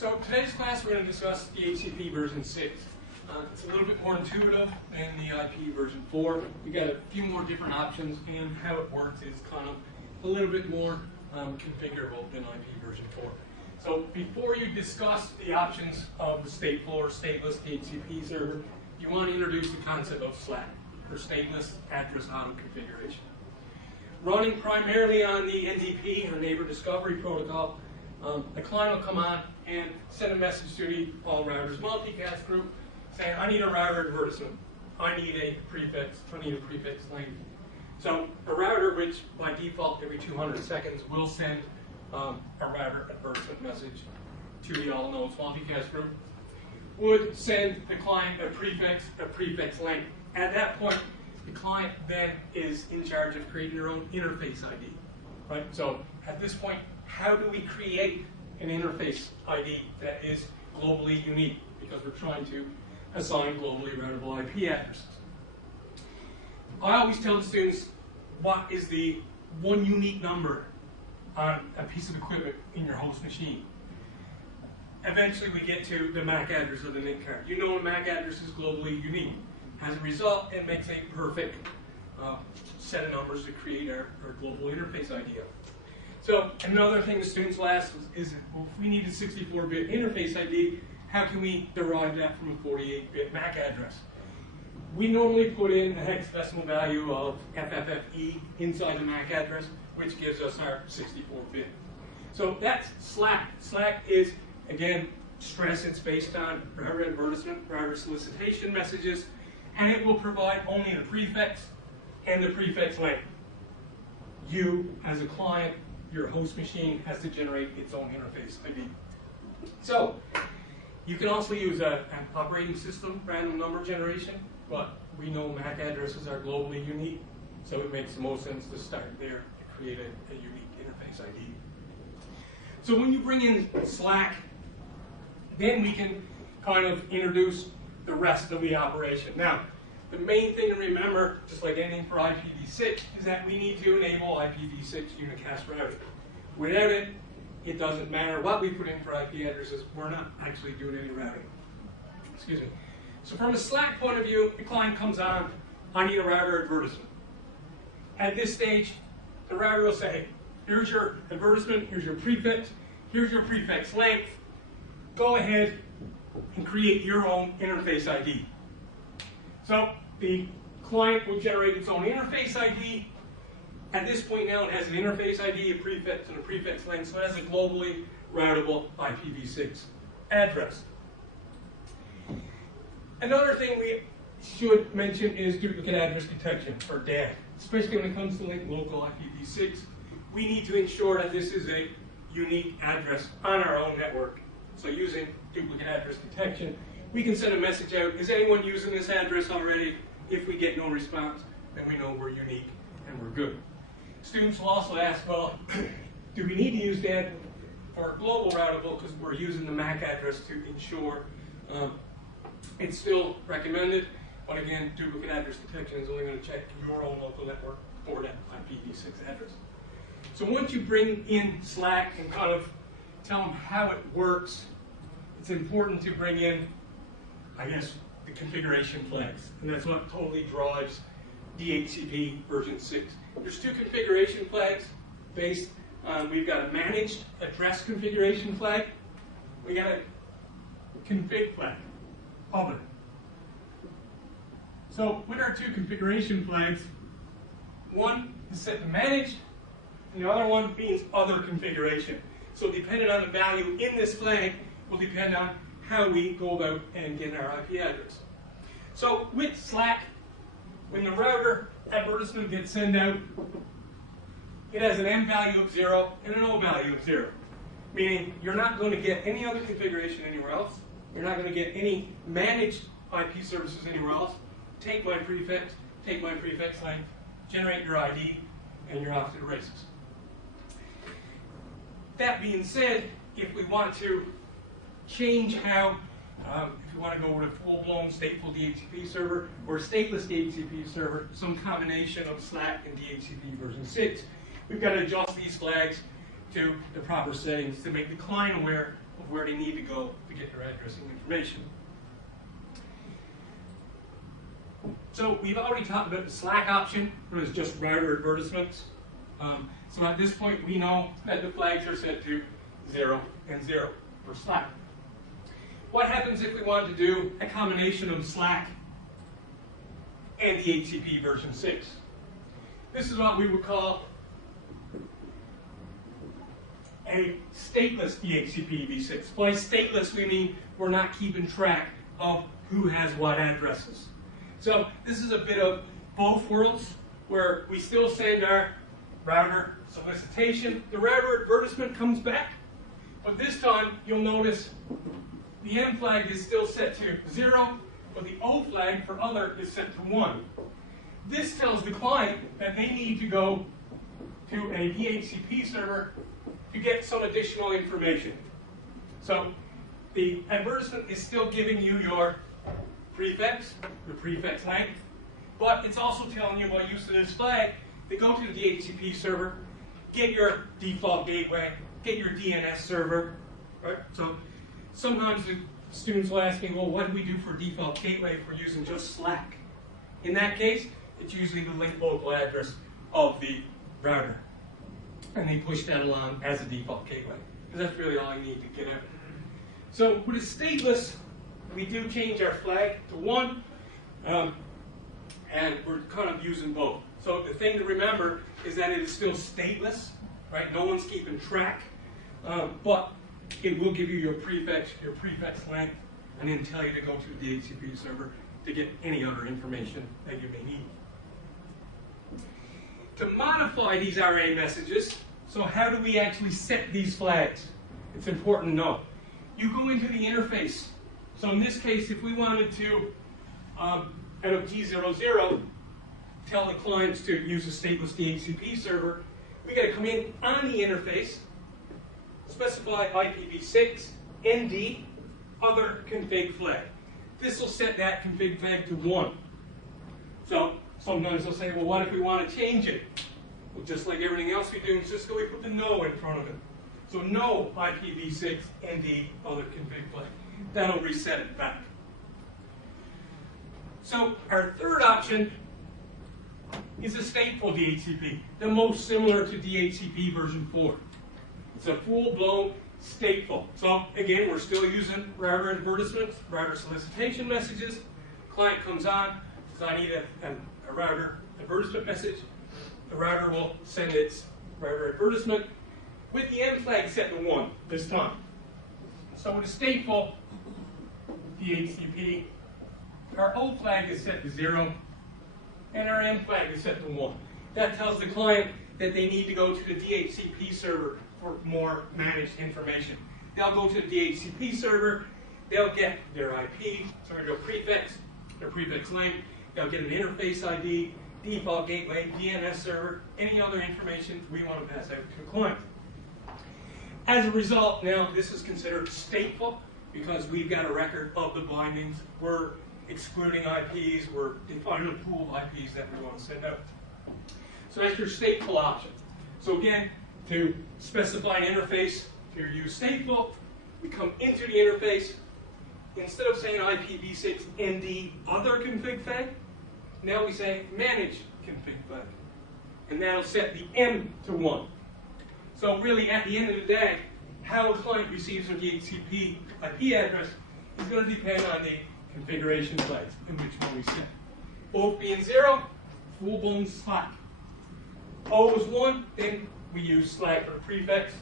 So today's class we're going to discuss DHCP version 6. It's a little bit more intuitive than the IP version 4. We got a few more different options, and how it works is kind of a little bit more configurable than IP version 4. So before you discuss the options of the stateful or stateless DHCP server, you want to introduce the concept of SLAC, or stateless address auto configuration. Running primarily on the NDP, or Neighbor Discovery Protocol, the client will come on and send a message to the all routers multicast group saying, I need a router advertisement. I need a prefix length. So a router, which by default every 200 seconds will send a router advertisement message to the all nodes multicast group, would send the client a prefix length. At that point, the client then is in charge of creating their own interface ID. Right? So at this point, how do we create an interface ID that is globally unique? Because we're trying to assign globally routable IP addresses. I always tell the students, what is the one unique number on a piece of equipment in your host machine? Eventually we get to the MAC address of the NIC card. You know a MAC address is globally unique. As a result, it makes a perfect set of numbers to create our global interface ID. So another thing the students will ask is, well, if we need a 64-bit interface ID, how can we derive that from a 48-bit MAC address? We normally put in the hexadecimal value of FFFE inside the MAC address, which gives us our 64-bit. So that's SLAC. SLAC is, again, stress it's based on router advertisement, router solicitation messages, and it will provide only the prefix and the prefix length. You, as a client, your host machine has to generate its own interface ID. So you can also use an operating system random number generation, but we know MAC addresses are globally unique, so it makes the most sense to start there to create a unique interface ID. So when you bring in SLAC, then we can kind of introduce the rest of the operation. Now, the main thing to remember, just like anything for IPv6, is that we need to enable IPv6 unicast routing. Without it, it doesn't matter what we put in for IP addresses, we're not actually doing any routing. Excuse me. So from a SLAC point of view, the client comes on, I need a router advertisement. At this stage, the router will say, here's your advertisement, here's your prefix length, go ahead and create your own interface ID. So the client will generate its own interface ID. At this point now it has an interface ID, a prefix, and a prefix length, so it has a globally routable IPv6 address. Another thing we should mention is duplicate address detection, or DAD. Especially when it comes to like local IPv6, we need to ensure that this is a unique address on our own network. So using duplicate address detection, we can send a message out, is anyone using this address already? If we get no response, then we know we're unique and we're good. Students will also ask, well, do we need to use that for global routable because we're using the MAC address to ensure it's still recommended, but again, duplicate address detection is only going to check your own local network for that IPv6 address. So once you bring in SLAC and kind of tell them how it works, it's important to bring in, I guess, the configuration flags, and that's what totally drives DHCP version 6. There's two configuration flags based on, we've got a managed address configuration flag, we got a config flag, other. So with our two configuration flags, one is set to managed, and the other one means other configuration. So depending on the value in this flag will depend on how we go about and get our IP address. So with SLAC, when the router advertisement gets sent out, it has an M value of 0 and an O value of 0. Meaning you're not going to get any other configuration anywhere else. You're not going to get any managed IP services anywhere else. Take my prefix length, generate your ID, and you're off to the races. That being said, if we want to change how, if you want to go with a full-blown stateful DHCP server or a stateless DHCP server, some combination of SLAC and DHCP version 6, we've got to adjust these flags to the proper settings to make the client aware of where they need to go to get their addressing information. So we've already talked about the Slack option, which is just router advertisements. So at this point, we know that the flags are set to 0 and 0 for Slack. What happens if we want to do a combination of Slack and DHCP version 6? This is what we would call a stateless DHCPv6. By stateless, we mean we're not keeping track of who has what addresses. So this is a bit of both worlds, where we still send our router solicitation. The router advertisement comes back, but this time you'll notice the M flag is still set to 0, but the O flag for other is set to 1. This tells the client that they need to go to a DHCP server to get some additional information. So the advertisement is still giving you your prefix, the prefix length, but it's also telling you by use of this flag to go to the DHCP server, get your default gateway, get your DNS server, right? So sometimes the students will ask me, well, what do we do for default gateway if we're using just Slack? In that case, it's usually the link local address of the router. And they push that along as a default gateway. Because that's really all you need to get out. So with a stateless, we do change our flag to 1. And we're kind of using both. So the thing to remember is that it is still stateless, right? No one's keeping track. But it will give you your prefix length, and then tell you to go to the DHCP server to get any other information that you may need. To modify these RA messages, so how do we actually set these flags? It's important to know. You go into the interface. So in this case, if we wanted to, out of T00, tell the clients to use a stateless DHCP server, we got to come in on the interface, specify IPv6, ND, other config flag. This will set that config flag to 1. So sometimes they'll say, well, what if we want to change it? Well, just like everything else we do in Cisco, we put the no in front of it. So no IPv6, ND, other config flag. That'll reset it back. So our third option is a stateful DHCP, the most similar to DHCP version 4. It's a full-blown stateful. So again, we're still using router advertisements, router solicitation messages. Client comes on, says I need a router advertisement message. The router will send its router advertisement with the M flag set to 1 this time. So with a stateful DHCP, our O flag is set to 0, and our M flag is set to 1. That tells the client that they need to go to the DHCP server for more managed information. They'll go to the DHCP server, they'll get their IP, sorry, their prefix length, they'll get an interface ID, default gateway, DNS server, any other information we want to pass out to a client. As a result, now this is considered stateful because we've got a record of the bindings. We're excluding IPs, we're defining a pool of IPs that we want to send out. So that's your stateful option. So again, to specify an interface to use stateful, we come into the interface. Instead of saying IPv6 ND other config flag, now we say manage config flag. And that'll set the M to 1. So really, at the end of the day, how a client receives their DHCP IP address is going to depend on the configuration flags in which one we set. Both being 0, full-blown Slack. O is 1, then we use Slack for the prefix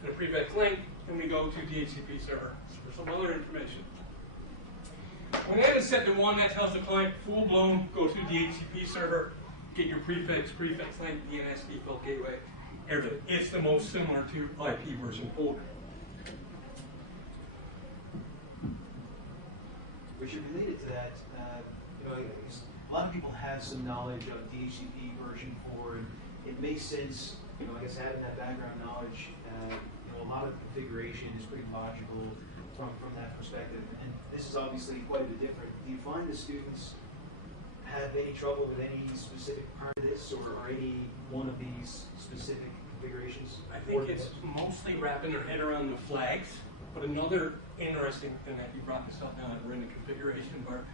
and the prefix length, and we go to DHCP server for some other information. When that is set to 1, that tells the client full-blown, go to DHCP server, get your prefix length, DNS default gateway, everything. It's the most similar to IP version 4. Richard, related to that, a lot of people have some knowledge of DHCP version 4, and it makes sense, I guess having that background knowledge, a lot of configuration is pretty logical from that perspective, and this is obviously quite a bit different. Do you find the students have any trouble with any specific part of this, or any one of these specific configurations? I think it's mostly wrapping their head around the flags, but another interesting thing that you brought this up now that we're in the configuration part.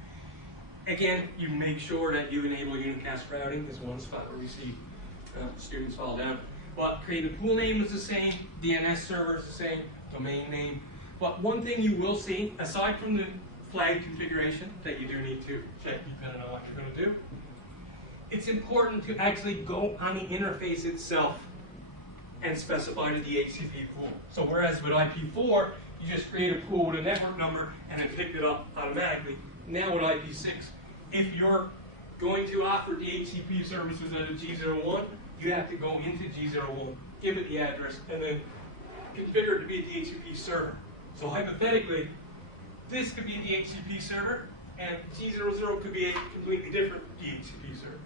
Again, you make sure that you enable unicast routing is one spot where we see students fall down. But creative pool name is the same, DNS server is the same, domain name. But one thing you will see, aside from the flag configuration that you do need to check depending on what you're going to do, it's important to actually go on the interface itself and specify the DHCP pool. So whereas with IP4, you just create a pool with a network number and it picked it up automatically. Now with IP6, if you're going to offer DHCP services at a G01, you have to go into G01, give it the address, and then configure it to be a DHCP server. So hypothetically, this could be a DHCP server, and G00 could be a completely different DHCP server.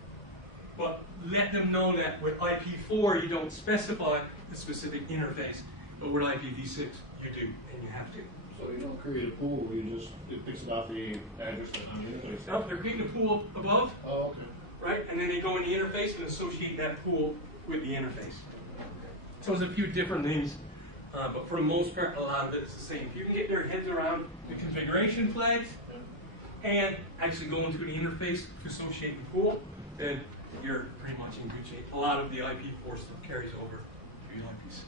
But let them know that with IP4, you don't specify the specific interface, but with IPv6, you do, and you have to. So you don't create a pool, it picks it off the address that's on the interface. Now, they're creating a pool above, Oh, okay. right? And then they go in the interface and associate that pool with the interface. So there's a few different things, but for the most part, a lot of it is the same. If you can get their heads around the configuration flags and actually go into the interface to associate the pool, then you're pretty much in good shape. A lot of the IP4 stuff carries over to the IP6.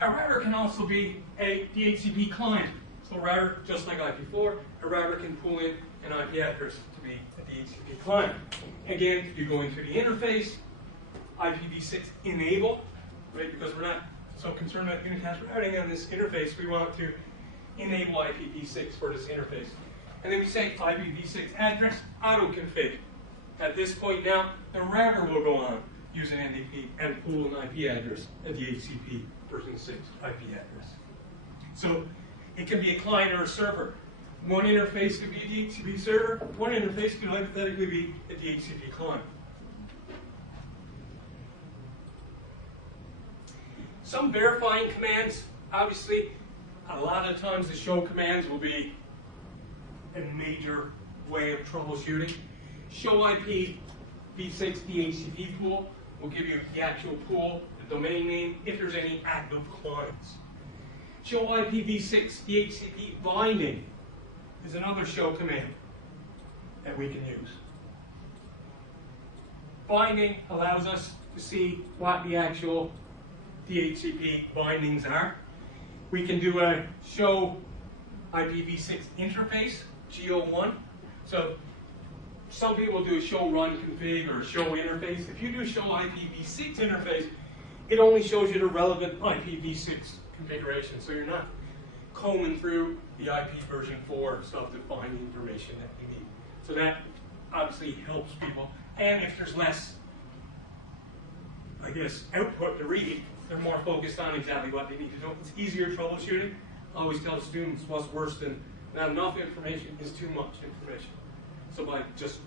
A router can also be a DHCP client. So a router, just like IP4, a router can pull in an IP address to be a DHCP client. Again, you go into the interface, IPv6 enable, right? Because we're not so concerned about unicast routing on this interface, we want to enable IPv6 for this interface. And then we say IPv6 address auto-config. At this point now, the router will go on using NDP and pull an IP address, a DHCP version 6 IP address. So it can be a client or a server. One interface could be a DHCP server, one interface could hypothetically be a DHCP client. Some verifying commands, obviously, a lot of times the show commands will be a major way of troubleshooting. Show IPv6 DHCP pool will give you the actual pool, the domain name, if there's any active clients. Show IPv6 DHCP binding is another show command that we can use. Binding allows us to see what the actual DHCP bindings are. We can do a show IPv6 interface, G01. So some people do a show run config or a show interface. If you do a show IPv6 interface, it only shows you the relevant IPv6 configuration. So you're not combing through the IP version 4 stuff to find the information that you need. So that obviously helps people. And if there's less, I guess, output to read, they're more focused on exactly what they need to know. It's easier troubleshooting. I always tell students what's worse than not enough information is too much information. So by just,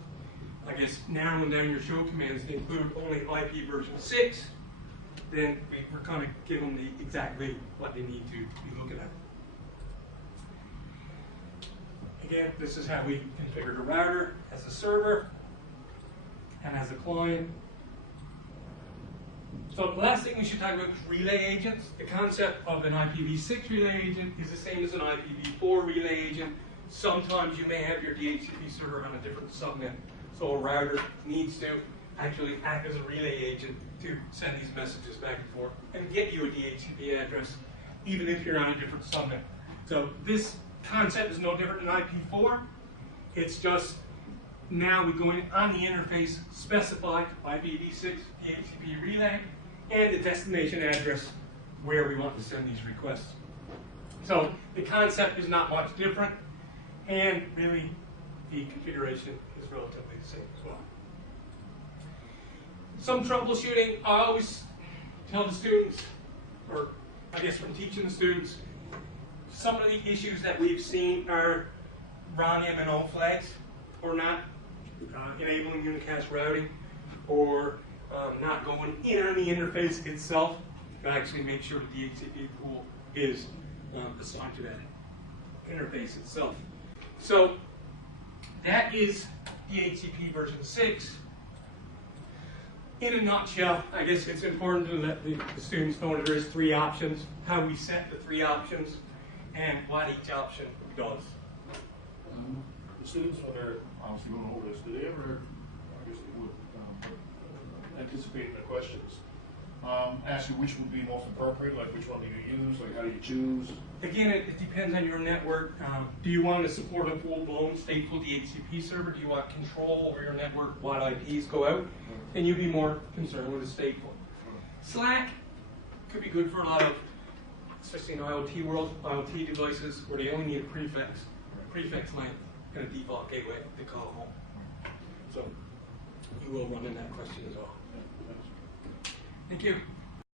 I guess, narrowing down your show commands to include only IP version 6, then we're kind of giving them exactly what they need to be looking at. Again, this is how we configure the router as a server and as a client. So the last thing we should talk about is relay agents. The concept of an IPv6 relay agent is the same as an IPv4 relay agent. Sometimes you may have your DHCP server on a different subnet. So a router needs to actually act as a relay agent to send these messages back and forth and get you a DHCP address, even if you're on a different subnet. So this concept is no different than IP4. It's just now we go in on the interface, specify IPv6 DHCP relay, and the destination address where we want to send these requests. So the concept is not much different, and really the configuration is relatively the same as well. Some troubleshooting, I always tell the students, or I guess from teaching the students, some of the issues that we've seen are RON MNO flags, or not enabling unicast routing, or not going in on the interface itself to actually make sure the DHCP pool is assigned to that interface itself. So that is DHCP version 6. in a nutshell, I guess it's important to let the students know that there is 3 options, how we set the 3 options, and what each option does. The students, when they're obviously going over this, do they ever, I guess they would, anticipating the questions, ask you which would be most appropriate, like which one do you use, like how do you choose? Again, it depends on your network. Do you want to support a full-blown stateful DHCP server? Do you want control over your network, what IPs go out? Then you'd be more concerned with a stateful. Slack could be good for a lot of, especially in IoT world, IoT devices where they only need a prefix length and a default gateway to call home. So you will run in that question as well. Thank you.